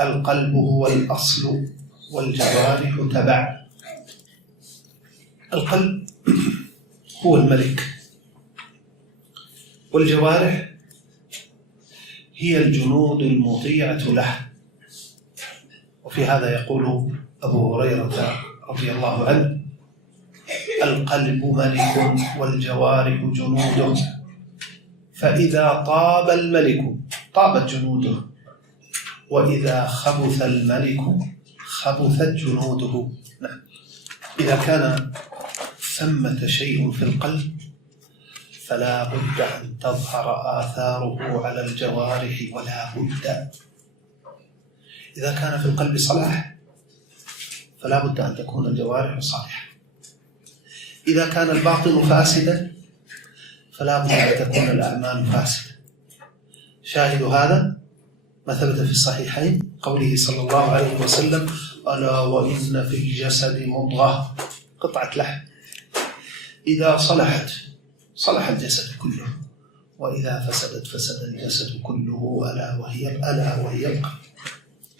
القلب هو الأصل والجوارح تبع. القلب هو الملك، والجوارح هي الجنود المطيعة له. وفي هذا يقول أبو هريرة رضي الله عنه: القلب ملك والجوارح جنوده، فإذا طاب الملك طابت جنوده، وإذا خبث الملك خبثت جنوده. نعم. إذا كان ثمة شيء في القلب فلا بد أن تظهر آثاره على الجوارح، ولا بد. إذا كان في القلب صلاح فلا بد أن تكون الجوارح صالحة. إذا كان الباطن فاسدا فلا بد أن تكون الأعمال فاسدة. شاهد هذا ما ثبت في الصحيحين قوله صلى الله عليه وسلم: ألا وإن في الجسد مضغة، قطعة لحم، إذا صلحت صلح الجسد كله، وإذا فسدت فسد الجسد كله، ألا وهي القلب.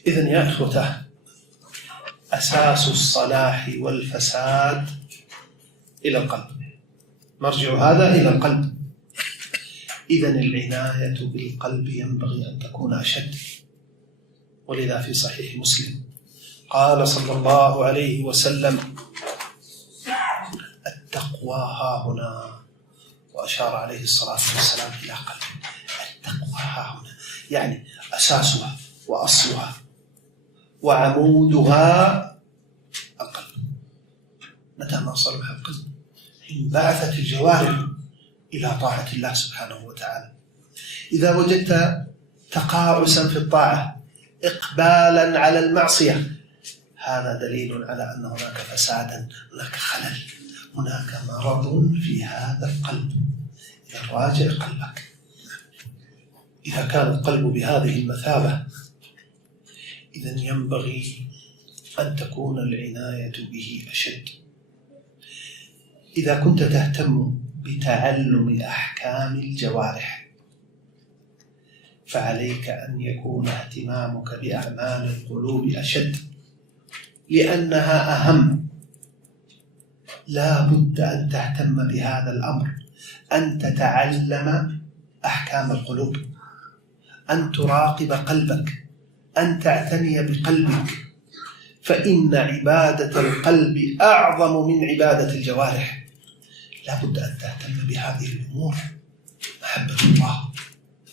إذن يا إخوته، أساس الصلاح والفساد إلى القلب، مرجع هذا إلى القلب. إذن العناية بالقلب ينبغي أن تكون أشد. ولذا في صحيح مسلم قال صلى الله عليه وسلم: التقوى ها هنا، وأشار عليه الصلاة والسلام إلى قلبه. التقوى ها هنا يعني أساسها وأصلها وعمودها القلب. متى ما صلح القلب انبعثت الجوارح إلى طاعة الله سبحانه وتعالى. إذا وجدت تقاعسا في الطاعة، إقبالا على المعصية، هذا دليل على أن هناك فسادا، هناك خلل، هناك مرض في هذا القلب. إذا راجع قلبك. إذا كان القلب بهذه المثابة إذن ينبغي أن تكون العناية به أشد. إذا كنت تهتم بتعلم أحكام الجوارح فعليك أن يكون اهتمامك بأعمال القلوب أشد، لأنها أهم. لا بد أن تهتم بهذا الأمر، أن تتعلم أحكام القلوب، أن تراقب قلبك، أن تعتني بقلبك، فإن عبادة القلب أعظم من عبادة الجوارح. لا بد أن تهتم بهذه الأمور: محبة الله،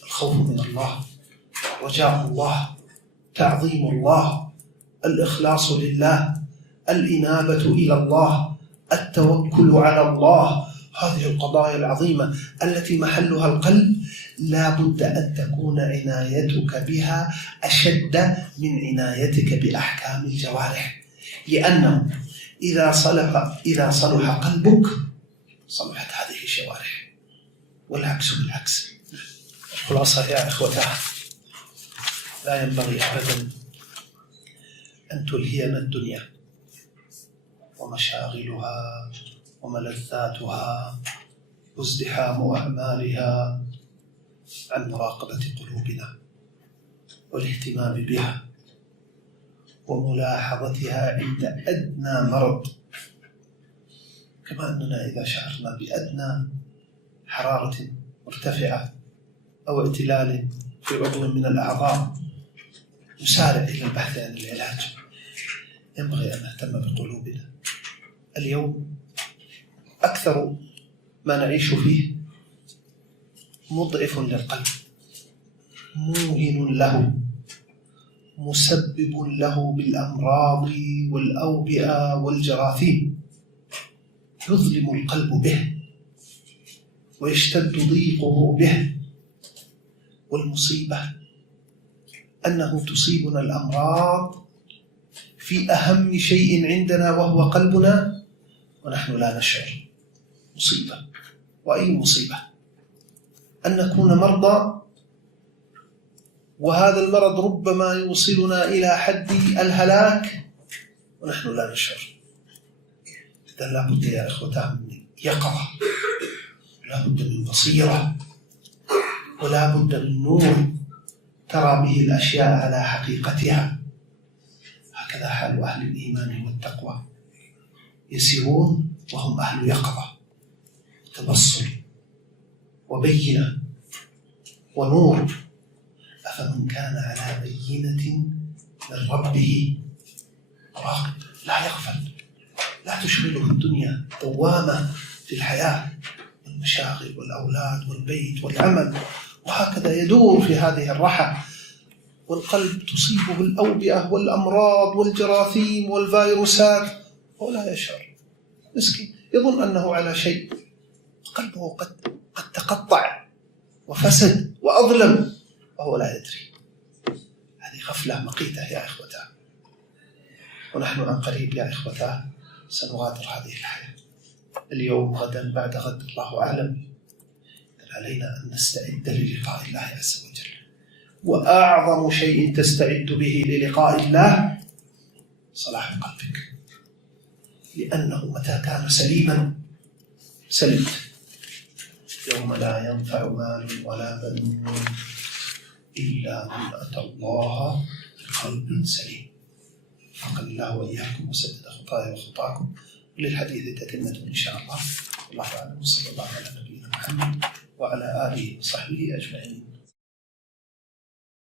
الخوف من الله، رجاء الله، تعظيم الله، الإخلاص لله، الإنابة إلى الله، التوكل على الله. هذه القضايا العظيمة التي محلها القلب لا بد أن تكون عنايتك بها أشد من عنايتك بأحكام الجوارح، لأنه إذا صلح قلبك صلحت هذه الجوارح، والعكس بالعكس. الخلاصة يا إخوتاه، لا ينبغي أبدا أن تلهينا الدنيا ومشاغلها وملذاتها وازدحام أعمالها عن مراقبة قلوبنا والاهتمام بها وملاحظتها عند أدنى مرض. كما أننا إذا شعرنا بأدنى حرارة مرتفعة أو اعتلال في عضو من الأعضاء نسارع إلى البحث عن العلاج. ينبغي أن نهتم بقلوبنا. اليوم أكثر ما نعيش فيه مضعف للقلب، موهن له، مسبب له بالأمراض والأوبئة والجراثيم، يظلم القلب به ويشتد ضيقه به. والمصيبة أنه تصيبنا الأمراض في أهم شيء عندنا وهو قلبنا ونحن لا نشعر. مصيبة. وأي مصيبة أن نكون مرضى وهذا المرض ربما يوصلنا إلى حد الهلاك ونحن لا نشعر. إذا لا بد يا إخوتان من يقظة، لا بد من بصيرة، ولا بد من نور ترى به الأشياء على حقيقتها. هكذا حال أهل الإيمان والتقوى، يسيرون وهم أهل يقظة، تبصر وبينة ونور. أفمن كان على بينة من ربه راقب لا يغفل، لا تشغله الدنيا دوامة في الحياة، المشاغل والأولاد والبيت والعمل، وهكذا يدور في هذه الرحى، والقلب تصيبه الأوبئة والأمراض والجراثيم والفيروسات ولا يشعر. مسكين يظن أنه على شيء، قلبه قد تقطع وفسد وأظلم وهو لا يدري. هذه غفلة مقيتة يا إخوتاه، ونحن عن قريب يا إخوتاه سنغادر هذه الحياة، اليوم غدا بعد غد الله أعلم. علينا أن نستعد للقاء الله عز وجل، وأعظم شيء تستعد به للقاء الله صلاح قلبك، لأنه متى كان سليما سلمت. يوم لا ينفع مال ولا بنون إلا من أتى الله بقلب سليم. فقل الله وإياكم وسدد خطايا وخطاكم، وللحديث تتمة إن شاء الله. والله أعلم، وصلى الله على نبينا محمد وعلى آله وصحبه أجمعين.